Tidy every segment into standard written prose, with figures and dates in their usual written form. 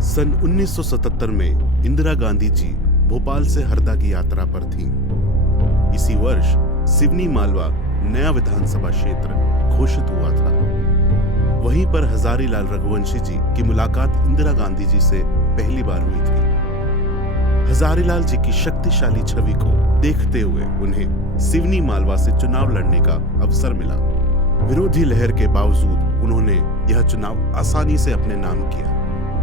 सन 1977 में इंदिरा गांधी जी भोपाल से हरदा की यात्रा पर थीं। इसी वर्ष सिवनी मालवा नया विधानसभा क्षेत्र घोषित हुआ था। वहीं पर हजारी लाल रघुवंशी जी की मुलाकात इंदिरा गांधी जी से पहली बार हुई थी। हजारी लाल जी की शक्तिशाली छवि को देखते हुए उन्हें सिवनी मालवा से चुनाव लड़ने का अवसर मिला। विरोधी लहर के बावजूद उन्होंने यह चुनाव आसानी से अपने नाम किया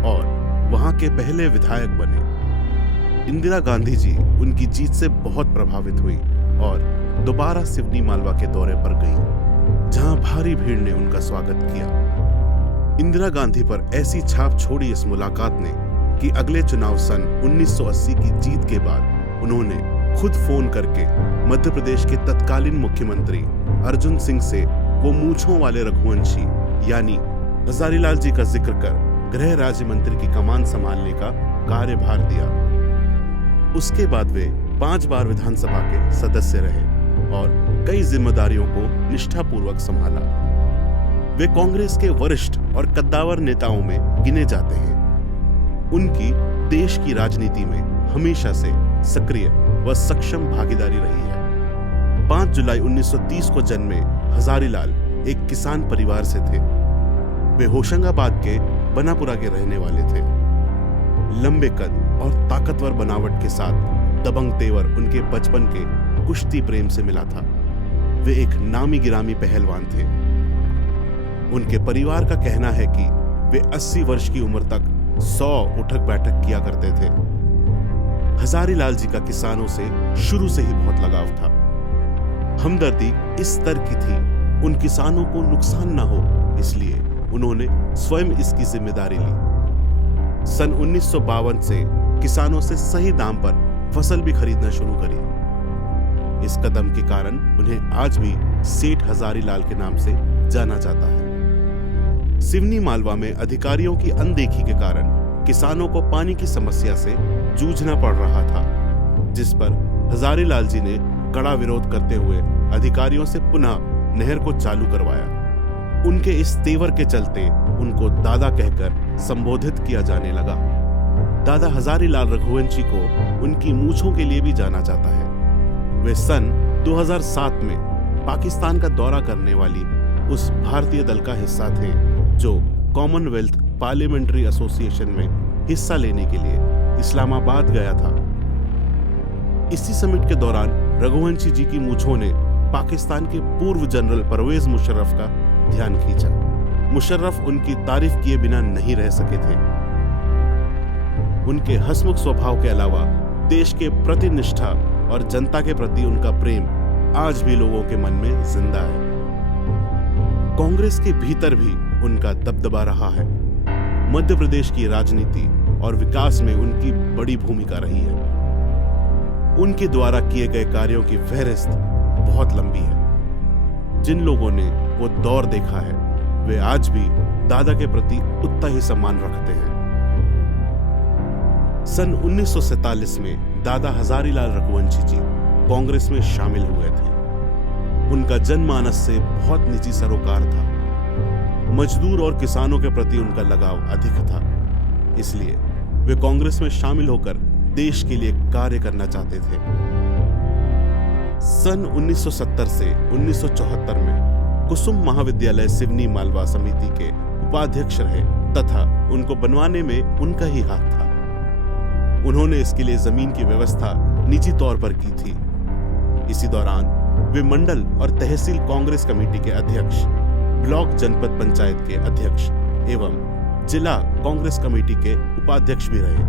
और वहां के पहले विधायक बने। इंदिरा गांधी जी उनकी जीत से बहुत प्रभावित हुई और दोबारा सिवनी मालवा के दौरे पर गई, जहां भारी भीड़ ने उनका स्वागत किया। इंदिरा गांधी पर ऐसी छाप छोड़ी इस मुलाकात ने कि अगले चुनाव सन 1980 की जीत के बाद उन्होंने खुद फोन करके मध्य प्रदेश के तत्कालीन मुख्यमंत्री अर्जुन सिंह से वो मूंछों वाले रघुवंशी यानी हजारी लाल जी का जिक्र कर गृह राज्य मंत्री की कमान संभालने का कार्यभार दिया। उसके बाद वे 5 बार विधानसभा के सदस्य रहे और कई जिम्मेदारियों को निष्ठापूर्वक संभाला। वे कांग्रेस के वरिष्ठ और कद्दावर नेताओं में गिने जाते हैं। उनकी देश की राजनीति में हमेशा से सक्रिय व सक्षम भागीदारी रही है। 5 जुलाई 1930 को जन्मे हजारी लाल एक किसान परिवार से थे। वे होशंगाबाद के बनापुरा के रहने वाले थे। लंबे कद और ताकतवर बनावट के साथ दबंग तेवर उनके बचपन के कुश्ती प्रेम से मिला था। वे एक नामी गिरामी पहलवान थे। उनके परिवार का कहना है कि वे 80 वर्ष की उम्र तक 100 उठक बैठक किया करते थे। हजारी लाल जी का किसानों से शुरू से ही बहुत लगाव था। हमदर्दी इस स्तर की थी, उन किसानों को नुकसान ना हो, इसलिए उन्होंने स्वयं इसकी जिम्मेदारी ली। सन 1952 से किसानों से सही दाम पर फसल भी खरीदना शुरू करी। इस कदम के कारण उन्हें आज भी सेठ हजारी लाल के नाम से जाना जाता है। सिवनी मालवा में अधिकारियों की अनदेखी के कारण किसानों को पानी की समस्या से जूझना पड़ रहा था, जिस पर हजारी लाल जी ने कड़ा विरोध करते हुए अधिकारियों से पुनः नहर को चालू करवाया। उनके इस तेवर के चलते उनको दादा कहकर संबोधित किया जाने लगा। दादा हजारी लाल रघुवंशी को उनकी मूंछों के लिए भी जाना जाता है। वे सन 2007 में पाकिस्तान का दौरा करने वाली उस भारतीय दल का हिस्सा थे जो कॉमनवेल्थ पार्लियामेंट्री एसोसिएशन में हिस्सा लेने के लिए इस्लामाबाद गया था। इसी समिट के दौरान रघुवंशी जी की मूंछों ने पाकिस्तान के पूर्व जनरल परवेज मुशर्रफ का ध्यान खींचा। मुशर्रफ उनकी तारीफ किए बिना नहीं रह सके थे। उनके हंसमुख स्वभाव के अलावा देश के प्रति निष्ठा और जनता के प्रति उनका प्रेम आज भी लोगों के मन में जिंदा है। कांग्रेस के भीतर भी उनका दबदबा रहा है। मध्य प्रदेश की राजनीति और विकास में उनकी बड़ी भूमिका रही है। उनके द्वारा किए गए कार्यों की फहरिस्त बहुत लंबी है। जिन लोगों ने वो दौर देखा है वे आज भी दादा के प्रति उतना ही सम्मान रखते हैं। सन 1947 में दादा हजारी लाल रघुवंशी जी कांग्रेस में शामिल हुए थे। उनका जनमानस से बहुत निजी सरोकार था। मजदूर और किसानों के प्रति उनका लगाव अधिक था, इसलिए वे कांग्रेस में शामिल होकर देश के लिए कार्य करना चाहते थे। सन 1970 से 1974 में कुसुम महाविद्यालय सिवनी मालवा समिति के उपाध्यक्ष रहे तथा उनको बनवाने में उनका ही हाथ था। उन्होंने इसके लिए जमीन की व्यवस्था निजी तौर पर की थी। इसी दौरान वे मंडल और तहसील कांग्रेस कमेटी के अध्यक्ष, ब्लॉक जनपद पंचायत के अध्यक्ष एवं जिला कांग्रेस कमेटी के उपाध्यक्ष भी रहे।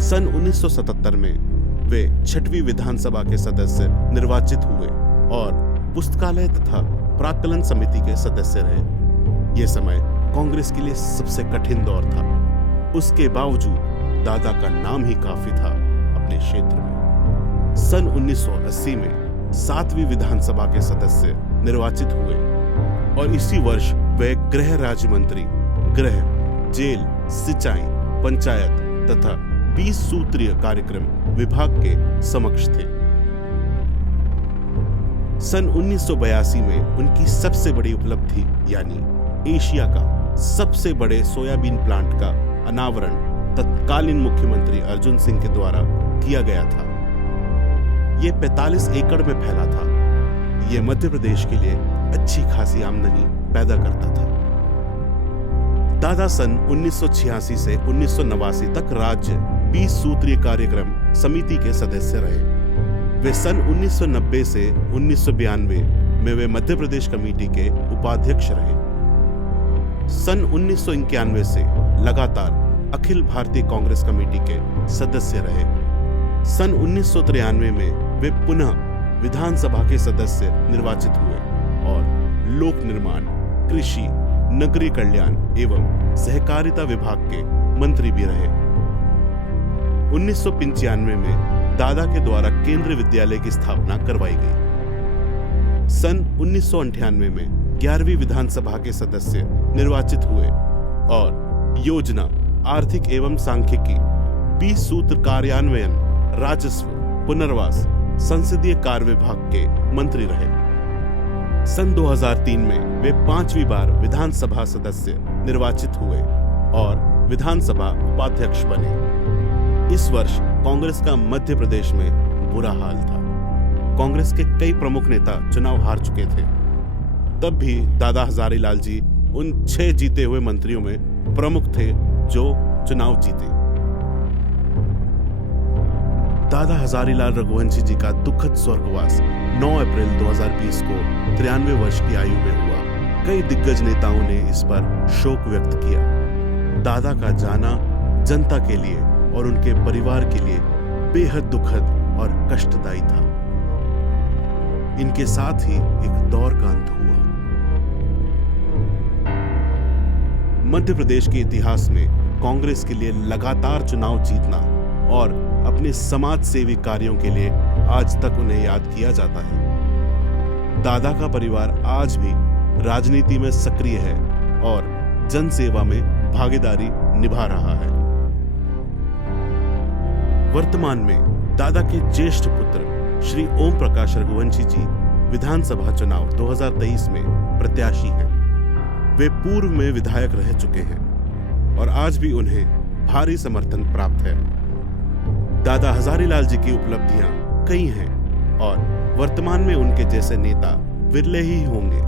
सन 1977 में वे 6वीं विधानसभा के सदस्य निर्वाचित हुए और पुस्तकालय तथा प्राक्कलन समिति के सदस्य रहे। यह समय कांग्रेस के लिए सबसे कठिन दौर था। उसके बावजूद दादा का नाम ही काफी था अपने क्षेत्र में। सन 1980 में 7वीं विधानसभा के सदस्य निर्वाचित हुए और इसी वर्ष वे गृह राज्य मंत्री, गृह, जेल, सिंचाई, पंचायत तथा 20 सूत्रीय कार्यक्रम विभाग के समक्ष थे। सन 1982 में उनकी सबसे बड़ी उपलब्धि यानी एशिया का सबसे बड़े सोयाबीन प्लांट का अनावरण तत्कालीन मुख्यमंत्री अर्जुन सिंह के द्वारा किया गया था। यह 45 एकड़ में फैला था। यह मध्य प्रदेश के लिए अच्छी खासी आमदनी पैदा करता था। दादा सन 1986 से 1989 तक राज्य 20 सूत्रीय कार्यक्रम समिति के सदस्य रहे। वे सन 1990 से 1992 में वे मध्य प्रदेश कमेटी के उपाध्यक्ष रहे। सन 1991 से लगातार अखिल भारतीय कांग्रेस कमेटी के सदस्य रहे। सन 1993 में वे पुनः विधानसभा के सदस्य निर्वाचित हुए और लोक निर्माण, कृषि, नगरीय कल्याण एवं सहकारिता विभाग के मंत्री भी रहे। 1995 में दादा के द्वारा केंद्रीय विद्यालय की स्थापना करवाई गई। सन 1998 में 11वीं विधानसभा के सदस्य निर्वाचित हुए और योजना, आर्थिक एवं सांख्यिकी, 20 सूत्र कार्यान्वयन, राजस्व, पुनर्वास, संसदीय कार्य विभाग के मंत्री रहे। सन 2003 में वे 5वीं बार विधानसभा सदस्य निर्वाचित हुए और विधानसभा उपाध्यक्ष बने। इस वर्ष कांग्रेस का मध्य प्रदेश में बुरा हाल था। कांग्रेस के कई प्रमुख नेता चुनाव हार चुके थे। तब भी दादा हजारीलाल जी उन 6 जीते हुए मंत्रियों में प्रमुख थे जो चुनाव जीते। दादा हजारीलाल रघुवंशी जी का दुखद स्वर्गवास 9 अप्रैल 2020 को 93 वर्ष की आयु में हुआ। कई दिग्गज नेताओं ने इस पर शोक व्यक्त किया। दादा का जाना जनता के लिए और उनके परिवार के लिए बेहद दुखद और कष्टदायी था। इनके साथ ही एक दौर का अंत हुआ। मध्य प्रदेश के इतिहास में कांग्रेस के लिए लगातार चुनाव जीतना और अपने समाज सेवी कार्यों के लिए आज तक उन्हें याद किया जाता है। दादा का परिवार आज भी राजनीति में सक्रिय है और जनसेवा में भागीदारी निभा रहा है। वर्तमान में दादा के ज्येष्ठ पुत्र श्री ओम प्रकाश रघुवंशी जी विधानसभा चुनाव 2023 में प्रत्याशी हैं। वे पूर्व में विधायक रह चुके हैं और आज भी उन्हें भारी समर्थन प्राप्त है। दादा हजारीलाल जी की उपलब्धियां कई हैं और वर्तमान में उनके जैसे नेता विरले ही होंगे।